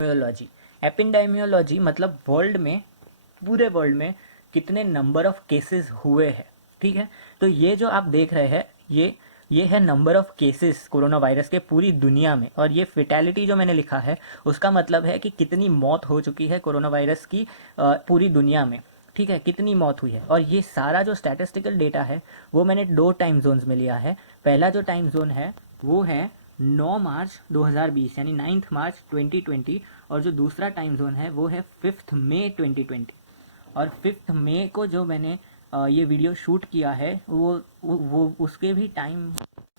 Epidemiology. Epidemiology मतलब world में, पूरे वर्ल्ड में कितने नंबर ऑफ केसेस हुए हैं, ठीक है। तो ये जो आप देख रहे हैं ये है number of cases corona virus के पूरी दुनिया में, और ये फेटेलिटी जो मैंने लिखा है उसका मतलब है कि कितनी मौत हो चुकी है कोरोना वायरस की पूरी दुनिया में, ठीक है, कितनी मौत हुई है। और ये सारा जो स्टैटिस्टिकल डेटा है वो मैंने 2 टाइम जोन्स में लिया है। पहला जो टाइम जोन है वो है 9 मार्च 2020 यानी 9 मार्च 2020, और जो दूसरा टाइम जोन है वो है 5 मई 2020। और 5 मई को जो मैंने ये वीडियो शूट किया है वो उसके भी टाइम,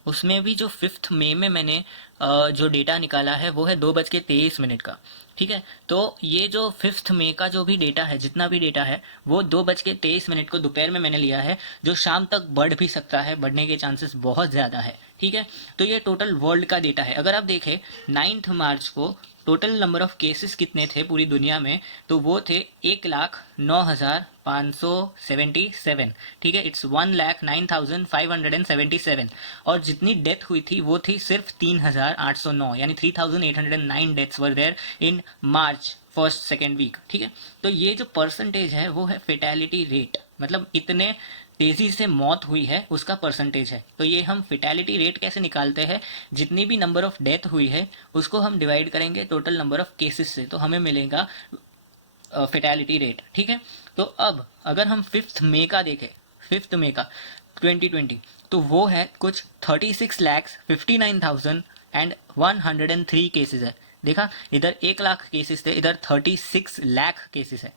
उसमें भी जो 5 मई में मैंने जो डेटा निकाला है वो है 2:23 का, ठीक है। तो ये जो 5 मई का जो भी डेटा है, जितना भी डेटा है वो 2:23 को दोपहर में मैंने लिया है, जो शाम तक बढ़ भी सकता है, बढ़ने के चांसेस बहुत ज़्यादा है, ठीक है। तो ये टोटल वर्ल्ड का डेटा है। अगर आप देखें 9 मार्च को टोटल नंबर ऑफ केसेस कितने थे पूरी दुनिया में, तो वो थे 1,09,577, ठीक है। इट्स 1,09,577। और जितनी डेथ हुई थी वो थी सिर्फ 3,809, यानी 3,809 deaths were there in March first second week, ठीक है। तो ये जो परसेंटेज है वो है फेटेलिटी रेट, मतलब इतने तेजी से मौत हुई है उसका परसेंटेज है। तो ये हम फेटेलिटी रेट कैसे निकालते हैं, जितनी भी नंबर ऑफ डेथ हुई है उसको हम डिवाइड करेंगे टोटल नंबर ऑफ केसेस से, तो हमें मिलेगा फेटेलिटी रेट, ठीक है। तो अब अगर हम 5 मई का देखें, 5 मई का 2020, तो वो है कुछ 36,59,103 केसेस है। देखा, इधर 1 लाख केसेस थे, इधर 36 लाख केसेस है,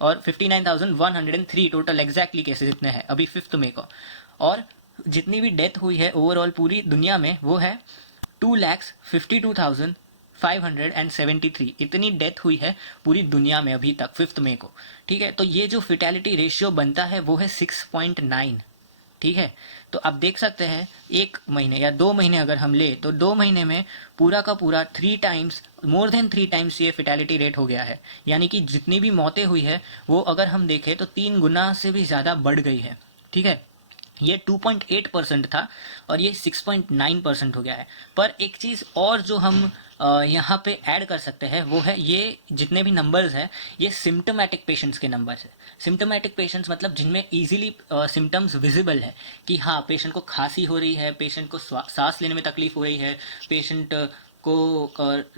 और 59,103 टोटल एग्जैक्टली केसेस इतने हैं अभी 5 मई को। और जितनी भी डेथ हुई है ओवरऑल पूरी दुनिया में वो है 2,52,573, इतनी डेथ हुई है पूरी दुनिया में अभी तक 5 मई को, ठीक है। तो ये जो फेटेलिटी रेशियो बनता है वो है 6.9, ठीक है। तो आप देख सकते हैं 1 महीने या 2 महीने अगर हम ले तो 2 महीने में पूरा का पूरा 3 टाइम्स, मोर देन 3 टाइम्स ये फेटेलिटी रेट हो गया है। यानी कि जितनी भी मौतें हुई है वो अगर हम देखें तो 3 गुना से भी ज़्यादा बढ़ गई है, ठीक है। ये 2.8% था और ये 6.9% हो गया है। पर एक चीज़ और जो हम यहाँ पे ऐड कर सकते हैं वो है, ये जितने भी नंबर्स हैं ये सिम्टोमेटिक पेशेंट्स के नंबर्स है। सिम्टोमेटिक पेशेंट्स मतलब जिनमें इजीली सिम्टम्स विजिबल है कि हाँ, पेशेंट को खांसी हो रही है, पेशेंट को सांस लेने में तकलीफ हो रही है, पेशेंट को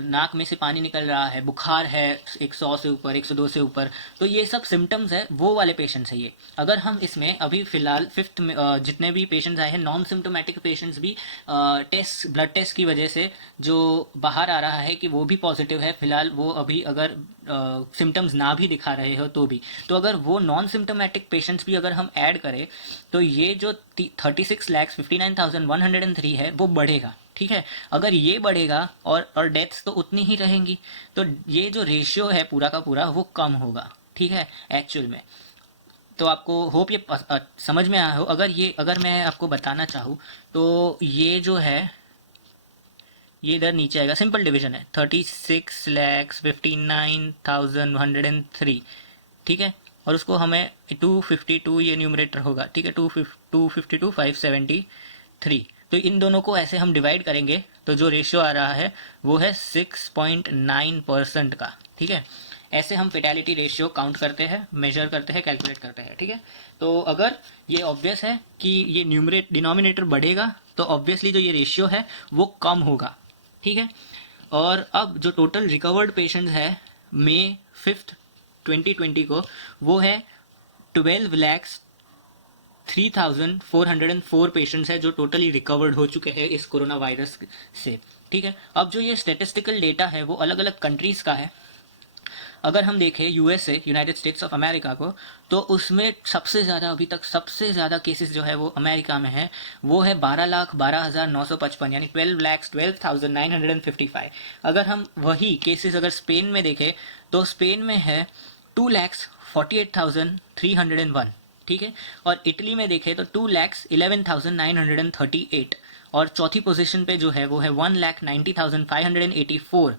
नाक में से पानी निकल रहा है, बुखार है 100 से ऊपर, 102 से ऊपर, तो ये सब सिम्टम्स है, वो वाले पेशेंट्स है ये। अगर हम इसमें अभी फिलहाल 5 में जितने भी पेशेंट्स आए हैं, नॉन सिम्टोमेटिक पेशेंट्स भी टेस्ट, ब्लड टेस्ट की वजह से जो बाहर आ रहा है कि वो भी पॉजिटिव है फिलहाल, वो अभी अगर सिम्टम्स ना भी दिखा रहे हो तो भी, तो अगर वो नॉन सिम्टोमेटिक पेशेंट्स भी अगर हम ऐड करें तो ये जो 36,59,103 है वो बढ़ेगा, ठीक है। अगर ये बढ़ेगा और डेथ्स तो उतनी ही रहेंगी, तो ये जो रेशियो है पूरा का पूरा वो कम होगा, ठीक है, एक्चुअल में। तो आपको होप ये समझ में आया हो। अगर मैं आपको बताना चाहूँ तो ये जो है ये इधर नीचे आएगा, सिंपल डिवीजन है, 36,59,103, ठीक है। और उसको हमें 252 ये न्यूमरेटर होगा, ठीक है, 252,573। तो इन दोनों को ऐसे हम डिवाइड करेंगे तो जो रेशियो आ रहा है वो है 6.9% का, ठीक है। ऐसे हम फेटेलिटी रेशियो काउंट करते हैं, मेजर करते हैं, कैलकुलेट करते हैं, ठीक है। तो अगर ये ऑब्वियस है कि ये डिनोमिनेटर बढ़ेगा तो ऑब्वियसली जो ये रेशियो है वो कम होगा, ठीक है। और अब जो टोटल रिकवर्ड पेशेंट्स है मई 5 2020 को वो है 12,03,404 पेशेंट्स है जो टोटली रिकवर्ड हो चुके हैं इस कोरोना वायरस से, ठीक है। अब जो ये स्टेटिस्टिकल डेटा है वो अलग अलग कंट्रीज़ का है। अगर हम देखें USA, United states of America को, तो उसमें सबसे ज़्यादा, अभी तक सबसे ज़्यादा केसेस जो है वो अमेरिका में है, वो है 12,12,955, यानी 12,12,955। अगर हम वही केसेस अगर स्पेन में देखें तो स्पेन में है 2,48,301, ठीक है। और इटली में देखें तो 2,11,938, और चौथी पोजीशन पे जो है वो है 1,90,584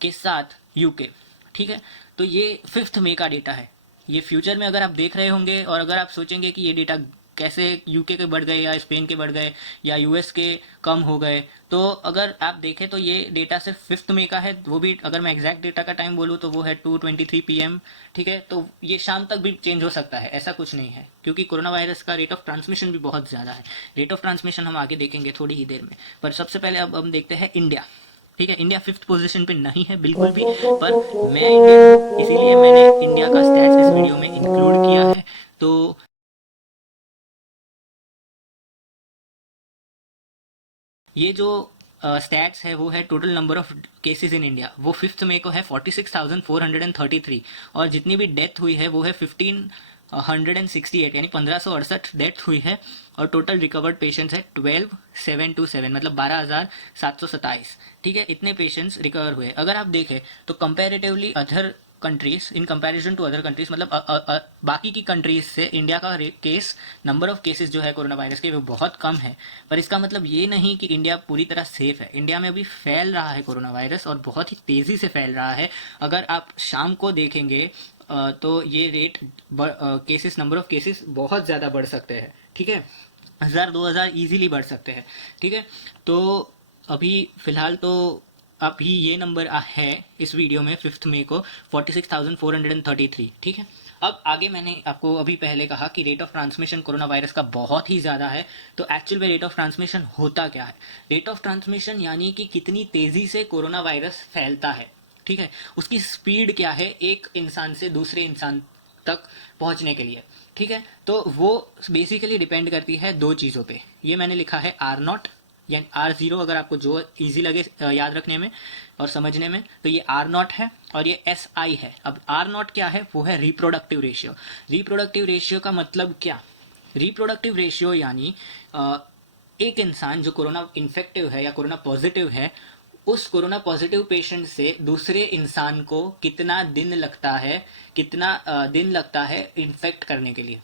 के साथ यूके, ठीक है। तो ये 5 मई का डेटा है। ये फ्यूचर में अगर आप देख रहे होंगे और अगर आप सोचेंगे कि ये डेटा कैसे यूके के बढ़ गए या स्पेन के बढ़ गए या यूएस के कम हो गए। तो अगर आप देखें तो ये डेटा सिर्फ 5 मई का है, वो भी अगर मैं एग्जैक्ट डेटा का टाइम बोलूँ तो वो है 2:23 PM। ठीक है, तो ये शाम तक भी चेंज हो सकता है, ऐसा कुछ नहीं है, क्योंकि कोरोना वायरस का रेट ऑफ ट्रांसमिशन भी बहुत ज़्यादा है। रेट ऑफ ट्रांसमिशन हम आगे देखेंगे थोड़ी ही देर में, पर सबसे पहले अब हम देखते हैं इंडिया। ठीक है, इंडिया 5th पोजीशन पे नहीं है बिल्कुल भी, पर मैं इंडियन हूँ इसीलिए मैंने इंडिया का स्टैट्स इस वीडियो में इंक्लूड किया है। तो ये जो स्टैट्स है वो है total number of cases in India, वो 5th मई को है 46,433, और जितनी भी डेथ हुई है वो है 1568, यानी 1568 डेथ हुई है, और टोटल रिकवर्ड पेशेंट्स है 12,727, मतलब 12,727। ठीक है, इतने पेशेंट्स रिकवर हुए। अगर आप देखें तो comparatively other countries, in comparison to other countries, मतलब बाकी की कंट्रीज से इंडिया का केस, नंबर ऑफ केसेस जो है कोरोना वायरस के वो बहुत कम है। पर इसका मतलब ये नहीं कि इंडिया पूरी तरह सेफ है। इंडिया में अभी फैल रहा है कोरोना वायरस, और बहुत ही तेजी से फैल रहा है। अगर आप शाम को देखेंगे तो ये rate cases, number of cases बहुत ज़्यादा बढ़ सकते हैं। ठीक है, 1000-2000 इजीली बढ़ सकते हैं। ठीक है, तो अभी फिलहाल तो अभी ये नंबर है इस वीडियो में 5th मई को 46,433। ठीक है, अब आगे मैंने आपको अभी पहले कहा कि rate of transmission corona virus का बहुत ही ज़्यादा है। तो एक्चुअल में रेट ऑफ ट्रांसमिशन होता क्या है? रेट ऑफ ट्रांसमिशन यानी कि कितनी तेज़ी से कोरोना वायरस फैलता है। ठीक है, उसकी स्पीड क्या है एक इंसान से दूसरे इंसान तक पहुंचने के लिए। ठीक है, तो वो बेसिकली डिपेंड करती है दो चीज़ों पे। ये मैंने लिखा है R0 या R0, अगर आपको जो इजी लगे याद रखने में और समझने में, तो ये R0 है और ये SI है। अब R0 क्या है? वो है रिप्रोडक्टिव रेशियो। रिप्रोडक्टिव रेशियो का मतलब क्या? रिप्रोडक्टिव रेशियो यानी एक इंसान जो कोरोना इन्फेक्टिव है या कोरोना पॉजिटिव है, उस कोरोना पॉजिटिव पेशेंट से दूसरे इंसान को कितना दिन लगता है, कितना दिन लगता है इन्फेक्ट करने के लिए।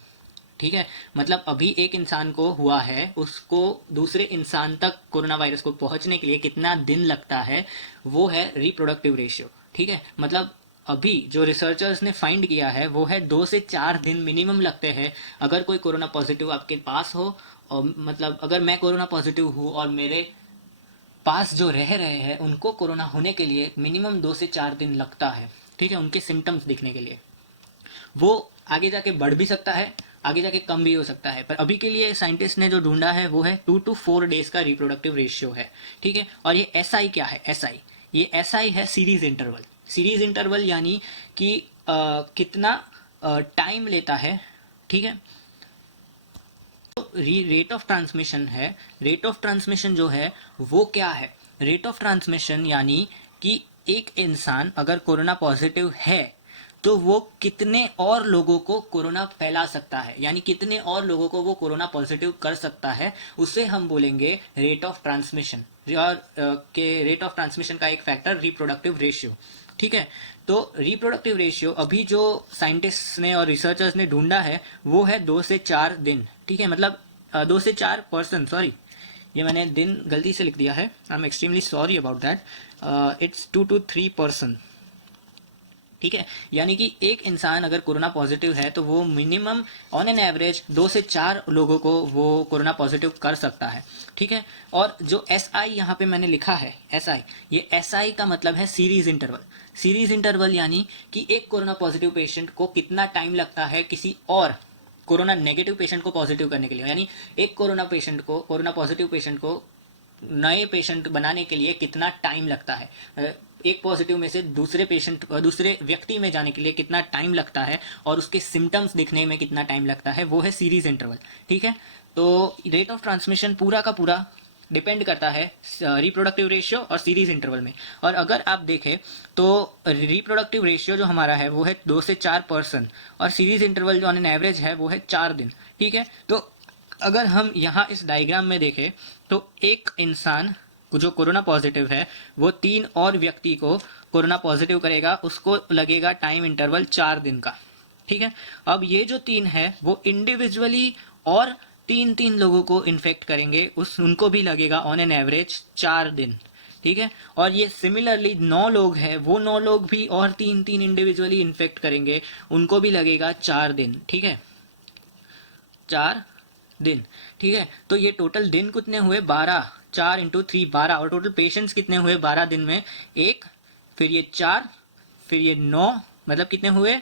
ठीक है, मतलब अभी एक इंसान को हुआ है, उसको दूसरे इंसान तक कोरोना वायरस को पहुंचने के लिए कितना दिन लगता है, वो है रिप्रोडक्टिव रेशियो। ठीक है, मतलब अभी जो रिसर्चर्स ने फाइंड किया है वो है 2 से 4 दिन मिनिमम लगते हैं। अगर कोई कोरोना पॉजिटिव आपके पास हो, और मतलब अगर मैं कोरोना पॉजिटिव हूँ और मेरे पास जो रह रहे हैं उनको कोरोना होने के लिए मिनिमम 2 से 4 दिन लगता है। ठीक है, उनके सिम्टम्स दिखने के लिए। वो आगे जाके बढ़ भी सकता है, आगे जाके कम भी हो सकता है, पर अभी के लिए साइंटिस्ट ने जो ढूंढा है वो है 2 to 4 डेज का रिप्रोडक्टिव रेशियो है। ठीक है, और ये SI क्या है? SI, ये SI है सीरीज इंटरवल। सीरीज इंटरवल यानी कि कितना टाइम लेता है। ठीक है, तो रेट ऑफ ट्रांसमिशन है। रेट ऑफ ट्रांसमिशन जो है वो क्या है? रेट ऑफ ट्रांसमिशन यानी कि एक इंसान अगर कोरोना पॉजिटिव है तो वो कितने और लोगों को कोरोना फैला सकता है, यानी कितने और लोगों को वो कोरोना पॉजिटिव कर सकता है, उसे हम बोलेंगे रेट ऑफ ट्रांसमिशन। और के रेट ऑफ ट्रांसमिशन का एक फैक्टर रिप्रोडक्टिव रेशियो। ठीक है, तो रिप्रोडक्टिव रेशियो अभी जो साइंटिस्ट ने और रिसर्चर्स ने ढूंढा है वो है 2 से 4 दिन। ठीक है, मतलब 2 से 4 पर्सन, सॉरी ये मैंने दिन गलती से लिख दिया है, I am extremely sorry about that. It's 2 to 3 person. ठीक है, यानी कि एक इंसान अगर कोरोना पॉजिटिव है तो वो मिनिमम ऑन एन एवरेज 2 से 4 लोगों को वो कोरोना पॉजिटिव कर सकता है। ठीक है, और जो SI यहाँ पे मैंने लिखा है SI, ये SI का मतलब है सीरीज इंटरवल। सीरीज इंटरवल यानी कि एक कोरोना पॉजिटिव पेशेंट को कितना टाइम लगता है किसी और कोरोना नेगेटिव पेशेंट को पॉजिटिव करने के लिए, यानी एक कोरोना पॉजिटिव पेशेंट को नए पेशेंट बनाने के लिए कितना टाइम लगता है, एक पॉजिटिव में से दूसरे व्यक्ति में जाने के लिए कितना टाइम लगता है, और उसके सिम्टम्स दिखने में कितना टाइम लगता है, वो है सीरीज इंटरवल। ठीक है, तो रेट ऑफ ट्रांसमिशन पूरा का पूरा डिपेंड करता है रिप्रोडक्टिव रेशियो और सीरीज इंटरवल में। और अगर आप देखें तो रिप्रोडक्टिव रेशियो जो हमारा है वो है 2 से 4 पर्सन, और सीरीज इंटरवल जो ऑन एन एवरेज है वो है 4 दिन। ठीक है, तो अगर हम यहाँ इस डायग्राम में देखें तो एक इंसान जो कोरोना पॉजिटिव है वो 3 और व्यक्ति को कोरोना पॉजिटिव करेगा, उसको लगेगा टाइम इंटरवल 4 दिन का। ठीक है, अब ये जो 3 है वो इंडिविजुअली और 3-3 लोगों को इन्फेक्ट करेंगे, उनको भी लगेगा ऑन एन एवरेज 4 दिन। ठीक है, और ये सिमिलरली 9 लोग हैं, वो 9 लोग भी और 3-3 इंडिविजुअली इन्फेक्ट करेंगे, उनको भी लगेगा 4 दिन। ठीक है, 4 दिन, ठीक है। तो ये टोटल दिन कितने हुए, 12, 4 इंटू 3 12, और टोटल पेशेंट्स कितने हुए 12 दिन में, एक, फिर ये 4, फिर ये 9, मतलब कितने हुए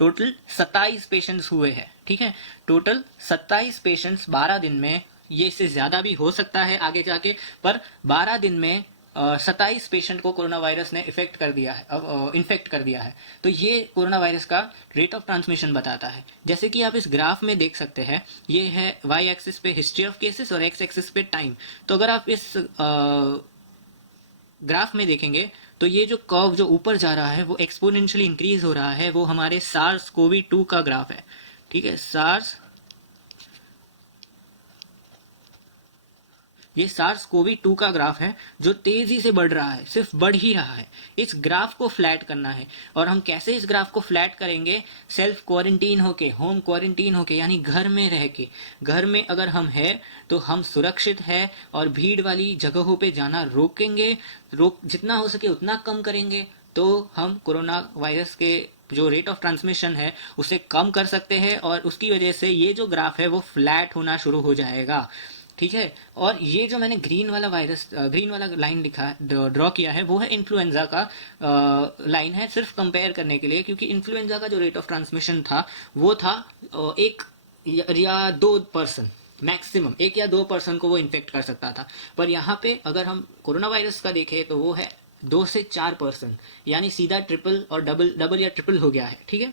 टोटल 27 पेशेंट्स हुए हैं, ठीक है। टोटल 27 पेशेंट्स 12 दिन में, ये इससे ज़्यादा भी हो सकता है आगे जाके, पर 12 दिन में 27 पेशेंट को कोरोना वायरस ने इफेक्ट कर दिया है, इन्फेक्ट कर दिया है। तो ये कोरोना वायरस का रेट ऑफ ट्रांसमिशन बताता है। जैसे कि आप इस ग्राफ में देख सकते हैं, ये है वाई एक्सिस पे हिस्ट्री ऑफ केसेस और एक्स एक्सिस पे टाइम। तो अगर आप इस ग्राफ में देखेंगे तो ये जो कर्व जो ऊपर जा रहा है वो एक्सपोनेंशियली इंक्रीज हो रहा है, वो हमारे सार्स कोवी 2 का ग्राफ है, ठीक है। ये सार्स कोवी 2 का ग्राफ है जो तेजी से बढ़ रहा है, सिर्फ बढ़ ही रहा है। इस ग्राफ को फ्लैट करना है, और हम कैसे इस ग्राफ को फ्लैट करेंगे, सेल्फ क्वारंटीन होके, होम क्वारंटीन होके, यानी घर में रह के। घर में अगर हम हैं तो हम सुरक्षित है, और भीड़ वाली जगहों पे जाना रोकेंगे, जितना हो सके उतना कम करेंगे, तो हम कोरोना वायरस के जो रेट ऑफ ट्रांसमिशन है उसे कम कर सकते हैं, और उसकी वजह से ये जो ग्राफ है वो फ्लैट होना शुरू हो जाएगा, ठीक है। और ये जो मैंने ग्रीन वाला लाइन लिखा ड्रॉ किया है, वो है इन्फ्लुएंजा का लाइन है, सिर्फ कंपेयर करने के लिए, क्योंकि इन्फ्लुएंजा का जो रेट ऑफ ट्रांसमिशन था वो था एक या 2%, मैक्सिमम 1 या 2% को वो इन्फेक्ट कर सकता था। पर यहाँ पे अगर हम कोरोना वायरस का देखें तो वो है 2 से 4%, यानी सीधा ट्रिपल और डबल या ट्रिपल हो गया है, ठीक है।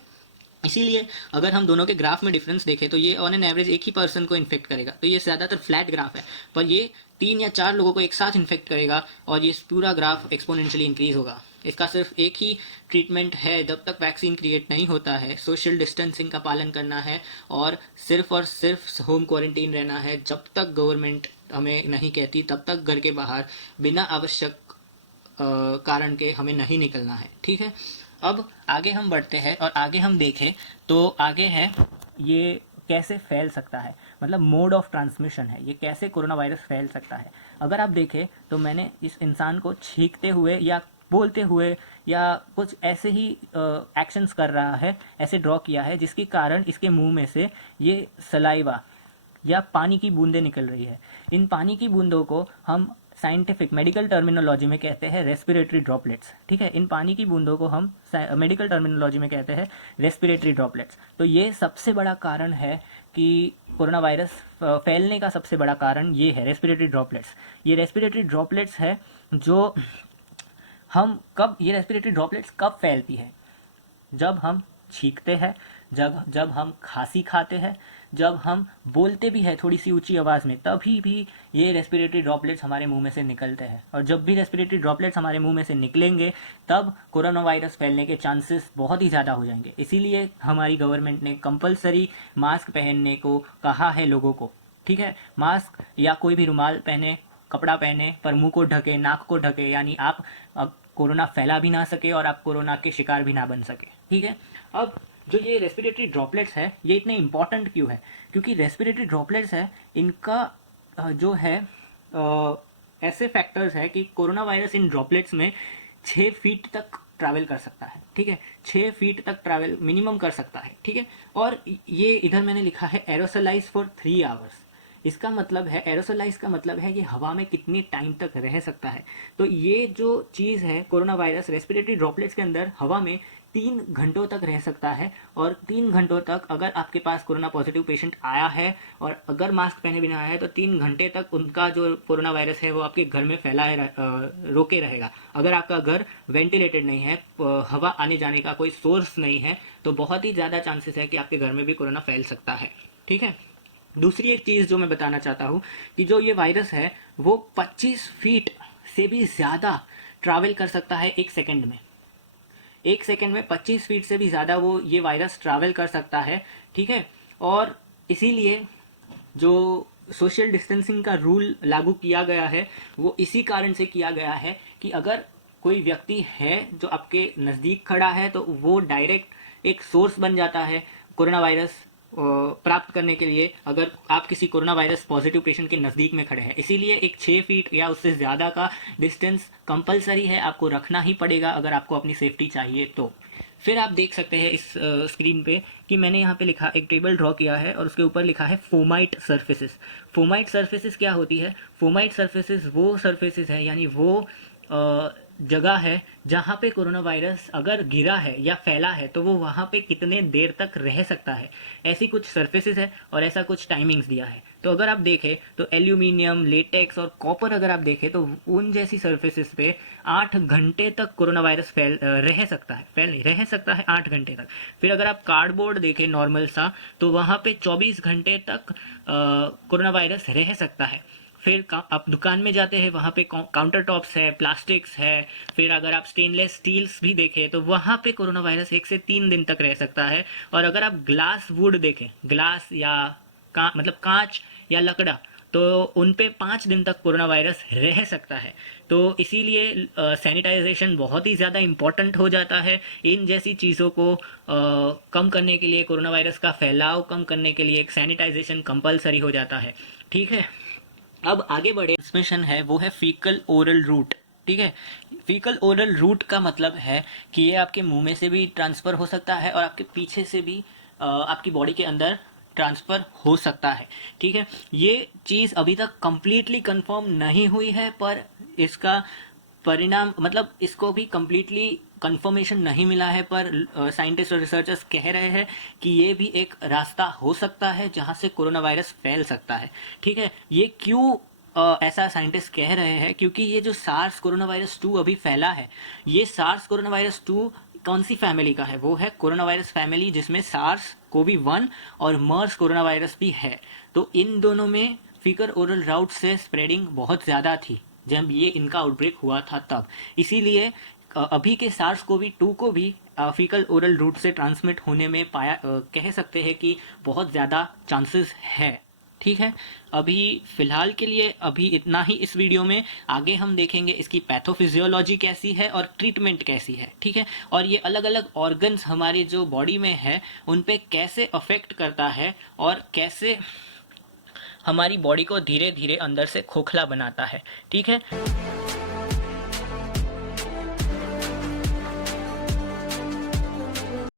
इसीलिए अगर हम दोनों के ग्राफ में डिफरेंस देखें तो ये ऑन एन एवरेज एक ही पर्सन को इन्फेक्ट करेगा, तो ये ज़्यादातर फ्लैट ग्राफ है, पर ये 3 या 4 लोगों को एक साथ इन्फेक्ट करेगा, और ये पूरा ग्राफ एक्सपोनेंशियली इंक्रीज होगा। इसका सिर्फ एक ही ट्रीटमेंट है, जब तक वैक्सीन क्रिएट नहीं होता है, सोशल डिस्टेंसिंग का पालन करना है, और सिर्फ होम क्वारंटीन रहना है। जब तक गवर्नमेंट हमें नहीं कहती तब तक घर के बाहर बिना आवश्यक कारण के हमें नहीं निकलना है, ठीक है। अब आगे हम बढ़ते हैं, और आगे हम देखें तो आगे है ये कैसे फैल सकता है, मतलब मोड ऑफ ट्रांसमिशन है, ये कैसे कोरोना वायरस फैल सकता है। अगर आप देखें तो मैंने इस इंसान को छींकते हुए या बोलते हुए या कुछ ऐसे ही एक्शंस कर रहा है, ऐसे ड्रॉ किया है, जिसके कारण इसके मुंह में से ये सलाइवा या पानी की बूंदें निकल रही है। इन पानी की बूंदों को हम साइंटिफिक मेडिकल टर्मिनोलॉजी में कहते हैं रेस्पिरेटरी ड्रॉपलेट्स, ठीक है। इन पानी की बूंदों को हम मेडिकल टर्मिनोलॉजी में कहते हैं रेस्पिरेटरी ड्रॉपलेट्स। तो ये सबसे बड़ा कारण है कि कोरोना वायरस फैलने का सबसे बड़ा कारण ये है, रेस्पिरेटरी ड्रॉपलेट्स। ये रेस्पिरेटरी ड्रॉपलेट्स है जो ये रेस्पिरेटरी ड्रॉपलेट्स कब फैलती है, जब हम छींकते हैं, जब हम खांसी खाते हैं, जब हम बोलते भी हैं थोड़ी सी ऊंची आवाज़ में, तभी भी ये रेस्पिरेटरी ड्रॉपलेट्स हमारे मुंह में से निकलते हैं। और जब भी रेस्पिरेटरी ड्रॉपलेट्स हमारे मुंह में से निकलेंगे तब कोरोना वायरस फैलने के चांसेस बहुत ही ज़्यादा हो जाएंगे। इसीलिए हमारी गवर्नमेंट ने कंपलसरी मास्क पहनने को कहा है लोगों को, ठीक है। मास्क या कोई भी रुमाल पहने, कपड़ा पहने, पर मुंह को ढके, नाक को ढके, यानी आप अब कोरोना फैला भी ना सके और आप कोरोना के शिकार भी ना बन सके, ठीक है। अब जो ये रेस्पिरेटरी ड्रॉपलेट्स है ये इतने इंपॉर्टेंट क्यों है, क्योंकि रेस्पिरेटरी ड्रॉपलेट्स है इनका जो है ऐसे फैक्टर्स है कि कोरोना वायरस इन ड्रॉपलेट्स में 6 फीट तक ट्रैवल कर सकता है, ठीक है। 6 फीट तक ट्रैवल मिनिमम कर सकता है, ठीक है। और ये इधर मैंने लिखा है एरोसोलाइज फॉर 3 आवर्स। इसका मतलब है, एरोसोलाइज का मतलब है ये हवा में कितनी टाइम तक रह सकता है। तो ये जो चीज़ है, कोरोना वायरस रेस्पिरेटरी ड्रॉपलेट्स के अंदर हवा में 3 घंटों तक रह सकता है, और 3 घंटों तक अगर आपके पास कोरोना पॉजिटिव पेशेंट आया है और अगर मास्क पहने बिना आया है तो 3 घंटे तक उनका जो कोरोना वायरस है वो आपके घर में रोके रहेगा। अगर आपका घर वेंटिलेटेड नहीं है, हवा आने जाने का कोई सोर्स नहीं है, तो बहुत ही ज़्यादा चांसेस है कि आपके घर में भी कोरोना फैल सकता है, ठीक है। दूसरी एक चीज़ जो मैं बताना चाहता हूँ कि जो ये वायरस है वो 25 फीट से भी ज़्यादा ट्रैवल कर सकता है 1 सेकेंड में। 1 सेकेंड में 25 फीट से भी ज़्यादा वो ये वायरस ट्रैवल कर सकता है, ठीक है। और इसीलिए जो सोशल डिस्टेंसिंग का रूल लागू किया गया है वो इसी कारण से किया गया है कि अगर कोई व्यक्ति है जो आपके नज़दीक खड़ा है तो वो डायरेक्ट एक सोर्स बन जाता है कोरोना वायरस प्राप्त करने के लिए, अगर आप किसी कोरोना वायरस पॉजिटिव पेशेंट के नज़दीक में खड़े हैं। इसीलिए एक 6 फीट या उससे ज़्यादा का डिस्टेंस कंपलसरी है, आपको रखना ही पड़ेगा अगर आपको अपनी सेफ्टी चाहिए तो। फिर आप देख सकते हैं इस स्क्रीन पे कि मैंने यहाँ पे लिखा, एक टेबल ड्रॉ किया है और उसके ऊपर लिखा है फोमाइट सर्फेसिस। फोमाइट सर्फेसिस क्या होती है? फोमाइट सर्फेसिस वो सर्फेसिस है, यानी वो जगह है जहाँ पे कोरोना वायरस अगर गिरा है या फैला है तो वो वहाँ पे कितने देर तक रह सकता है, ऐसी कुछ सर्फेसिस है और ऐसा कुछ टाइमिंग्स दिया है। तो अगर आप देखें तो एल्यूमिनियम, लेटेक्स और कॉपर अगर आप देखें तो उन जैसी सर्फेसिस पे 8 घंटे तक कोरोना वायरस रह सकता है, फैल नहीं रह सकता है 8 घंटे तक। फिर अगर आप कार्डबोर्ड देखें नॉर्मल सा, तो वहाँ पे 24 घंटे तक कोरोना वायरस रह सकता है। फिर आप दुकान में जाते हैं, वहाँ पे काउंटर टॉप्स है, प्लास्टिक्स है। फिर अगर आप स्टेनलेस स्टील्स भी देखें तो वहाँ पे कोरोना वायरस 1 से 3 दिन तक रह सकता है। और अगर आप ग्लास वुड देखें, ग्लास या मतलब कांच या लकड़ा, तो उन पे 5 दिन तक कोरोना वायरस रह सकता है। तो इसीलिए सैनिटाइजेशन बहुत ही ज़्यादा इम्पॉर्टेंट हो जाता है। इन जैसी चीज़ों को कम करने के लिए, कोरोना वायरस का फैलाव कम करने के लिए एक सैनिटाइजेशन कंपलसरी हो जाता है। ठीक है, अब आगे बढ़े। ट्रांसमिशन है वो है फीकल ओरल रूट। ठीक है, फीकल ओरल रूट का मतलब है कि ये आपके मुंह में से भी ट्रांसफ़र हो सकता है और आपके पीछे से भी आपकी बॉडी के अंदर ट्रांसफ़र हो सकता है। ठीक है, ये चीज़ अभी तक कंप्लीटली कंफर्म नहीं हुई है, पर इसका परिणाम मतलब इसको भी कंप्लीटली कंफर्मेशन नहीं मिला है, पर साइंटिस्ट और रिसर्चर्स कह रहे हैं कि ये भी एक रास्ता हो सकता है जहां से कोरोना वायरस फैल सकता है। ठीक है, ये क्यों ऐसा साइंटिस्ट कह रहे हैं? क्योंकि ये जो सार्स कोरोना वायरस 2 अभी फैला है, ये सार्स कोरोना वायरस 2 कौन सी फैमिली का है? वो है कोरोना वायरस फैमिली, जिसमें सार्स कोवी 1 और मर्स कोरोना वायरस भी है। तो इन दोनों में फीकर ओरल राउट से स्प्रेडिंग बहुत ज़्यादा थी जब ये इनका आउटब्रेक हुआ था तब। इसीलिए अभी के सार्स कोवी 2 को भी फीकल ओरल रूट से ट्रांसमिट होने में कह सकते हैं कि बहुत ज़्यादा चांसेस है। ठीक है, अभी फ़िलहाल के लिए अभी इतना ही इस वीडियो में। आगे हम देखेंगे इसकी पैथोफिजियोलॉजी कैसी है और ट्रीटमेंट कैसी है। ठीक है, और ये अलग अलग ऑर्गन्स हमारी जो बॉडी में है उन पे कैसे अफेक्ट करता है और कैसे हमारी बॉडी को धीरे धीरे अंदर से खोखला बनाता है। ठीक है।